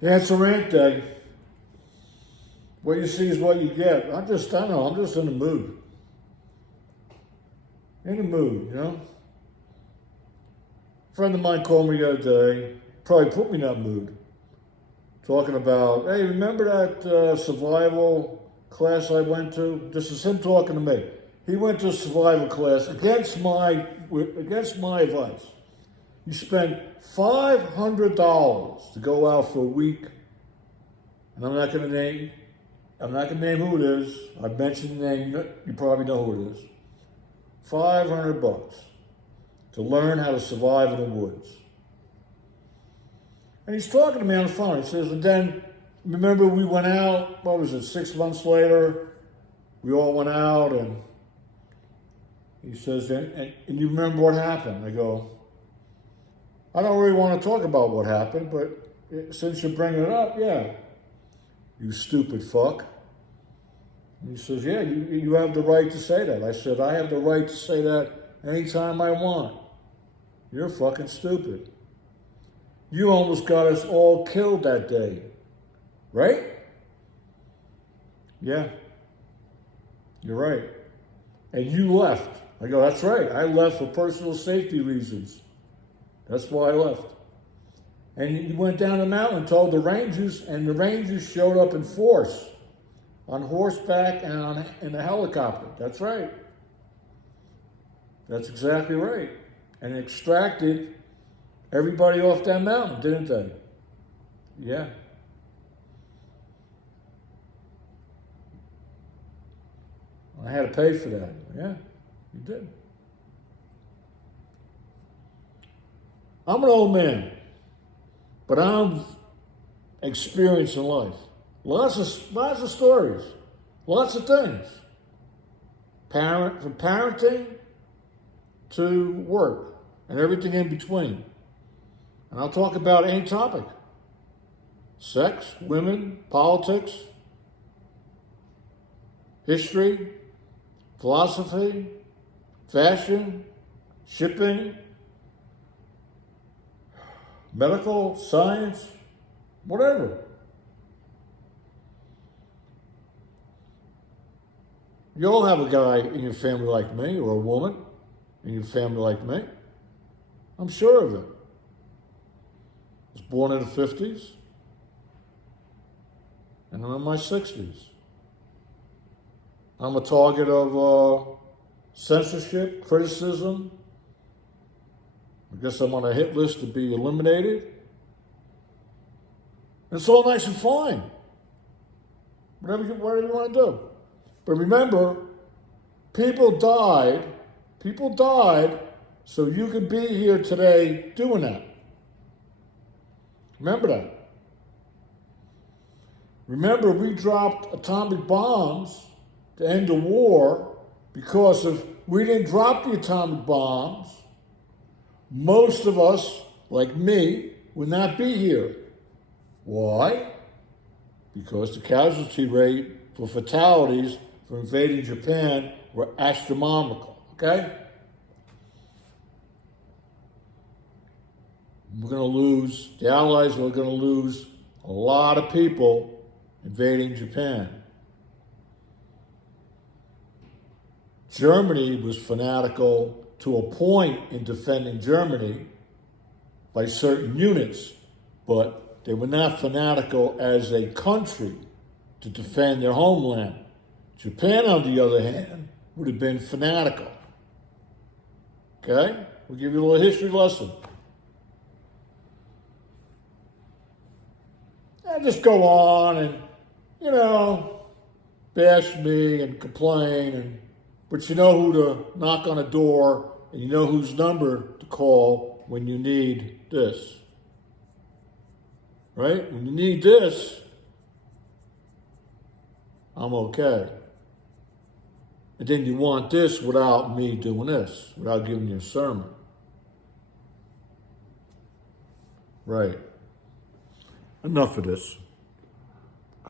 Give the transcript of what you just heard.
Yeah, it's a rant day. What you see is what you get. I don't know, I'm just in the mood. In the mood, you know? A friend of mine called me the other day, probably put me in that mood, talking about, hey, remember that survival class I went to? This is him talking to me. He went to a survival class against my advice. You spend $500 to go out for a week, and I'm not gonna name who it is. I've mentioned the name. You probably know who it is. $500 to learn how to survive in the woods. And he's talking to me on the phone. He says, and then remember we went out. What was it? 6 months later, we all went out, and he says, and you remember what happened? I go, I don't really want to talk about what happened, but since you're bringing it up, yeah. You stupid fuck. And he says, yeah, you have the right to say that. I said, I have the right to say that anytime I want. You're fucking stupid. You almost got us all killed that day, right? Yeah, you're right. And you left. I go, that's right. I left for personal safety reasons. That's why I left. And you went down the mountain and told the Rangers, and the Rangers showed up in force, on horseback and in a helicopter. That's right. That's exactly right. And extracted everybody off that mountain, didn't they? Yeah. I had to pay for that. Yeah, you did. I'm an old man, but I'm experienced in life. Lots of stories, lots of things. From parenting to work and everything in between. And I'll talk about any topic. Sex, women, politics, history, philosophy, fashion, shipping, medical, science, whatever. You all have a guy in your family like me, or a woman in your family like me. I'm sure of it. I was born in the 50s, and I'm in my 60s. I'm a target of censorship, criticism. I guess I'm on a hit list to be eliminated. It's all nice and fine. Whatever you want to do. But remember, people died so you could be here today doing that. Remember that. Remember, we dropped atomic bombs to end the war because if we didn't drop the atomic bombs, most of us, like me, would not be here. Why? Because the casualty rate for fatalities for invading Japan were astronomical, okay? We're going to lose, the Allies were going to lose a lot of people invading Japan. Germany was fanatical to a point in defending Germany by certain units, but they were not fanatical as a country to defend their homeland. Japan, on the other hand, would have been fanatical. Okay? We'll give you a little history lesson. And just go on and, bash me and complain, but you know who to knock on a door, and you know whose number to call when you need this. Right? When you need this, I'm okay. And then you want this without me doing this, without giving you a sermon. Right. Enough of this.